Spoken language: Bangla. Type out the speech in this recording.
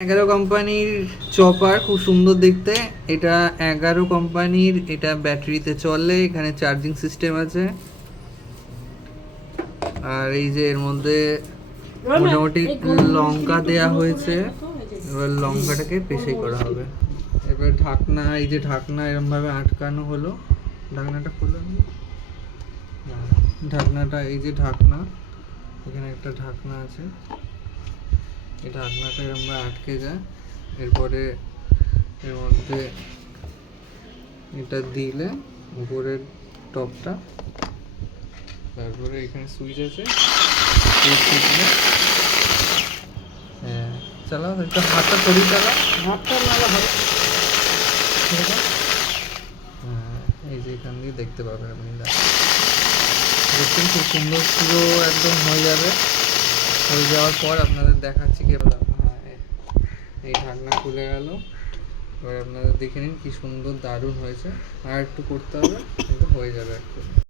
11 কোম্পানির চপার, খুব সুন্দর দেখতে। এটা 11 কোম্পানির, এটা ব্যাটারিতে চলে, এখানে চার্জিং সিস্টেম আছে। আর এই যে এর মধ্যে মোটামুটি লঙ্কা দেয়া হয়েছে, এবার লঙ্কাটাকে পেশাই করা হবে। এবার ঢাকনা, এই যে ঢাকনা এরকম ভাবে আটকানো হলো। ঢাকনাটা খুলে ঢাকনাটা, এই যে ঢাকনা, এখানে একটা ঢাকনা আছে, এই ঢাকনাটা এরকম আটকে যায়। এরপরে এর মধ্যে এটা দিলে উপরের টপটা, তারপরে এখানে সুইচ আছে, সুইচ টিপলে হ্যাঁ চালাও, একটু হাতটা সরি চালাও, হাতটা নাহলে হবে। হ্যাঁ, এই যে এখান দিয়ে দেখতে পাবেন আপনি, দেখছেন খুব সুন্দর, পুরো একদম হয়ে যাবে। হয়ে যাওয়ার পর আপনাদের দেখাচ্ছি কি। হ্যাঁ, এই ঢাকনা খুলে গেল। এবার আপনারা দেখে নিন কি সুন্দর, দারুণ হয়েছে। আর একটু করতে হবে, কিন্তু হয়ে যাবে একটু।